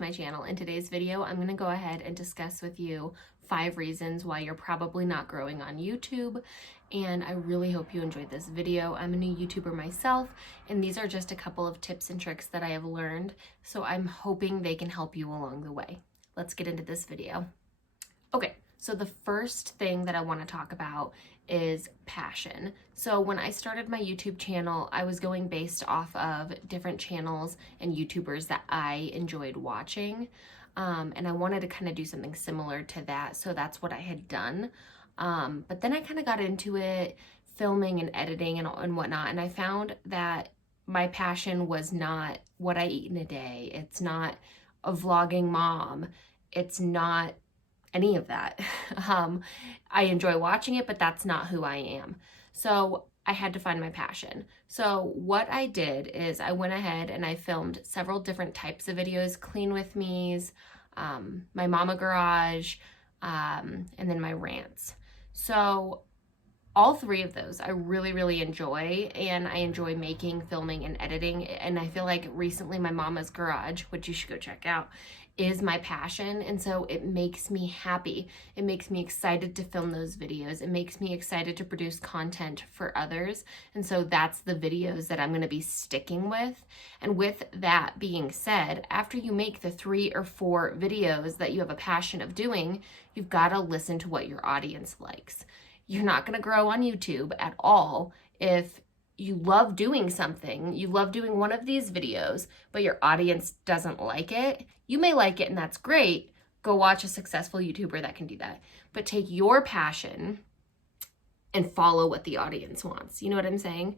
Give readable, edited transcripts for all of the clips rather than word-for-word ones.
to my channel. In today's video, I'm going to go ahead and discuss with you 5 reasons why you're probably not growing on YouTube. And I really hope you enjoyed this video. I'm a new YouTuber myself, and these are just a couple of tips and tricks that I have learned. So I'm hoping they can help you along the way. Let's get into this video. Okay, so the first thing that I want to talk about is passion. So when I started my YouTube channel, I was going based off of different channels and YouTubers that I enjoyed watching. And I wanted to kind of do something similar to that. So that's what I had done. But then I kind of got into it, filming and editing and whatnot. And I found that my passion was not what I eat in a day. It's not a vlogging mom. It's not any of that. I enjoy watching it, but that's not who I am. So I had to find my passion. So what I did is I went ahead and I filmed several different types of videos, clean with me's, my mama garage, and then my rants. So all 3 of those I really enjoy, and I enjoy making, filming, and editing. And I feel like recently my mama's garage, which you should go check out, is my passion. And so it makes me happy. It makes me excited to film those videos. It makes me excited to produce content for others. And so that's the videos that I'm going to be sticking with. And with that being said, after you make the 3 or 4 videos that you have a passion of doing, you've got to listen to what your audience likes. You're not going to grow on YouTube at all if you love doing something, you love doing one of these videos, but your audience doesn't like it. You may like it and that's great. Go watch a successful YouTuber that can do that. But take your passion and follow what the audience wants. You know what I'm saying?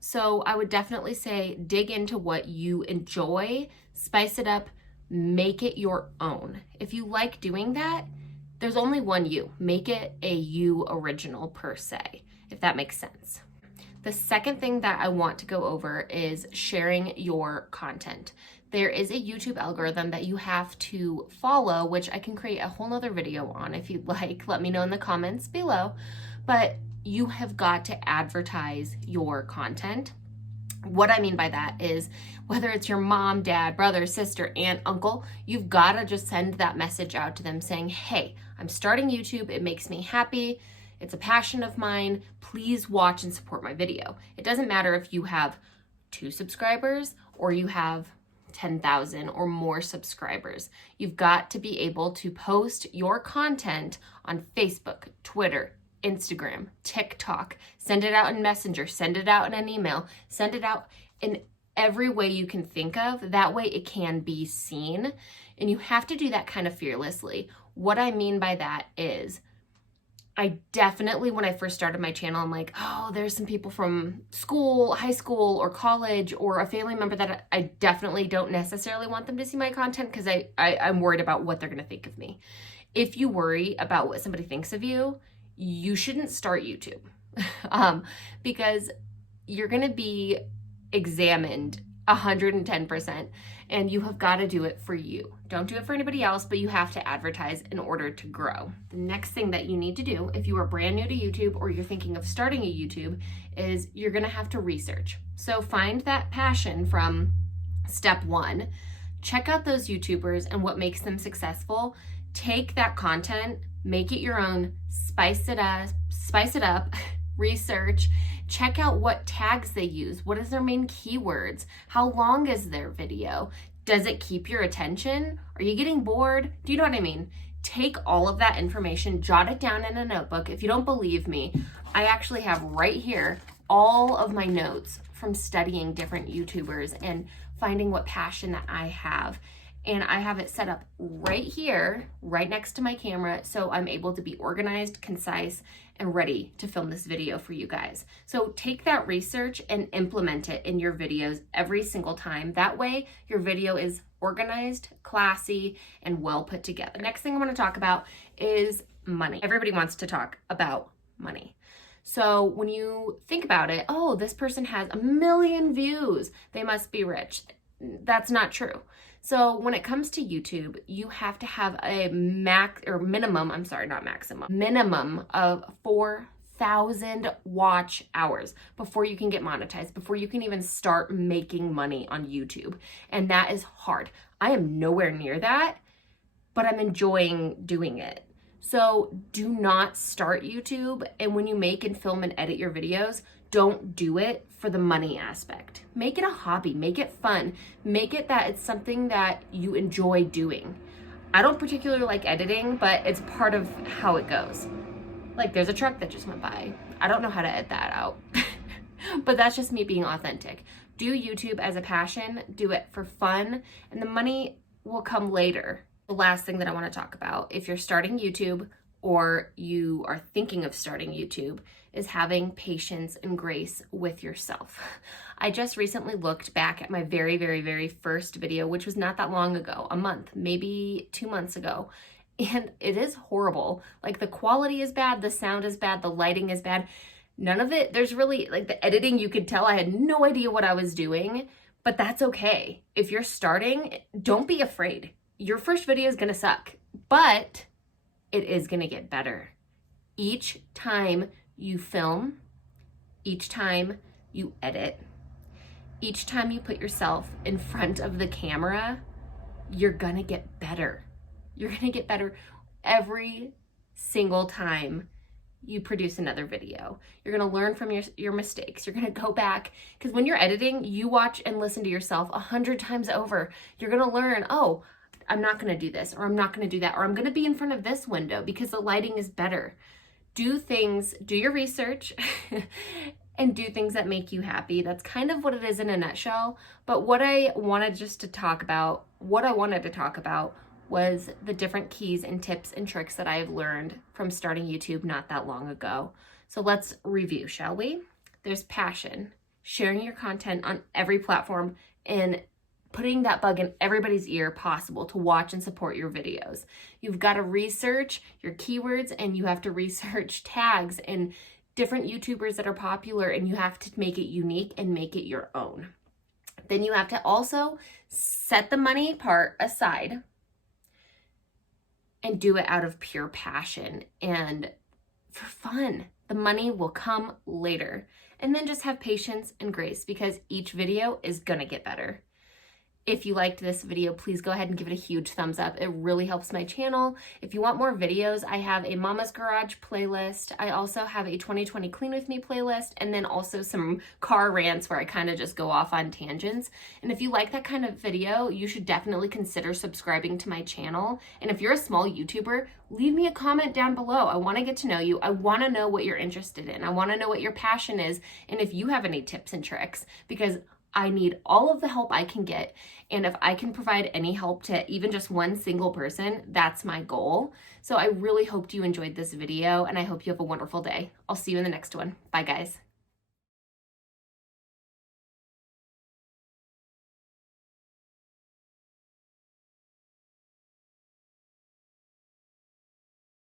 So I would definitely say dig into what you enjoy, spice it up, make it your own. If you like doing that, there's only one you. Make it a you original per se, if that makes sense. The second thing that I want to go over is sharing your content. There is a YouTube algorithm that you have to follow, which I can create a whole nother video on if you'd like. Let me know in the comments below. But you have got to advertise your content. What I mean by that is whether it's your mom, dad, brother, sister, aunt, uncle, you've got to just send that message out to them saying, hey, I'm starting YouTube. It makes me happy. It's a passion of mine. Please watch and support my video. It doesn't matter if you have 2 subscribers or you have 10,000 or more subscribers. You've got to be able to post your content on Facebook, Twitter, Instagram, TikTok, send it out in Messenger, send it out in an email, send it out in every way you can think of. That way it can be seen. And you have to do that kind of fearlessly. What I mean by that is I definitely, when I first started my channel, I'm like, oh, there's some people from school, high school, or college, or a family member that I definitely don't necessarily want them to see my content because I'm worried about what they're going to think of me. If you worry about what somebody thinks of you, you shouldn't start YouTube because you're going to be examined 110%, and you have got to do it for you. Don't do it for anybody else, but you have to advertise in order to grow. The next thing that you need to do if you are brand new to YouTube or you're thinking of starting a YouTube is you're going to have to research. So find that passion from step 1. Check out those YouTubers and what makes them successful. Take that content, make it your own, spice it up, research, check out what tags they use. What is their main keywords? How long is their video? Does it keep your attention? Are you getting bored? Do you know what I mean? Take all of that information, jot it down in a notebook. If you don't believe me, I actually have right here all of my notes from studying different YouTubers and finding what passion that I have. And I have it set up right here, right next to my camera, so I'm able to be organized, concise, and ready to film this video for you guys. So take that research and implement it in your videos every single time. That way, your video is organized, classy, and well put together. The next thing I want to talk about is money. Everybody wants to talk about money. So when you think about it, oh, this person has 1 million views, they must be rich. That's not true. So when it comes to YouTube, you have to have a minimum of 1,000 watch hours before you can get monetized, before you can even start making money on YouTube. And that is hard. I am nowhere near that, but I'm enjoying doing it. So do not start YouTube. And when you make and film and edit your videos, don't do it for the money aspect. Make it a hobby, make it fun, make it that it's something that you enjoy doing. I don't particularly like editing, but it's part of how it goes. Like there's a truck that just went by. I don't know how to edit that out, but that's just me being authentic. Do YouTube as a passion, do it for fun, and the money will come later. The last thing that I want to talk about, if you're starting YouTube or you are thinking of starting YouTube, is having patience and grace with yourself. I just recently looked back at my very, very, very first video, which was not that long ago, a month, maybe 2 months ago. And it is horrible. Like the quality is bad, the sound is bad, the lighting is bad. None of it, there's really, like the editing, you could tell I had no idea what I was doing, but that's okay. If you're starting, don't be afraid. Your first video is gonna suck, but it is gonna get better. Each time you film, each time you edit, each time you put yourself in front of the camera, you're gonna get better. You're gonna get better every single time you produce another video. You're gonna learn from your mistakes. You're gonna go back, because when you're editing, you watch and listen to yourself 100 times over. You're gonna learn, oh, I'm not gonna do this, or I'm not gonna do that, or I'm gonna be in front of this window because the lighting is better. Do things, do your research, and do things that make you happy. That's kind of what it is in a nutshell. But what I wanted to talk about was the different keys and tips and tricks that I have learned from starting YouTube not that long ago. So let's review, shall we? There's passion, sharing your content on every platform, and putting that bug in everybody's ear possible to watch and support your videos. You've got to research your keywords, and you have to research tags and different YouTubers that are popular, and you have to make it unique and make it your own. Then you have to also set the money part aside and do it out of pure passion and for fun. The money will come later. And then just have patience and grace, because each video is gonna get better. If you liked this video, please go ahead and give it a huge thumbs up. It really helps my channel. If you want more videos, I have a Mama's Garage playlist. I also have a 2020 Clean With Me playlist, and then also some car rants where I kind of just go off on tangents. And if you like that kind of video, you should definitely consider subscribing to my channel. And if you're a small YouTuber, leave me a comment down below. I want to get to know you. I want to know what you're interested in. I want to know what your passion is, and if you have any tips and tricks, because I need all of the help I can get. And if I can provide any help to even just one single person, that's my goal. So I really hoped you enjoyed this video, and I hope you have a wonderful day. I'll see you in the next one. Bye, guys.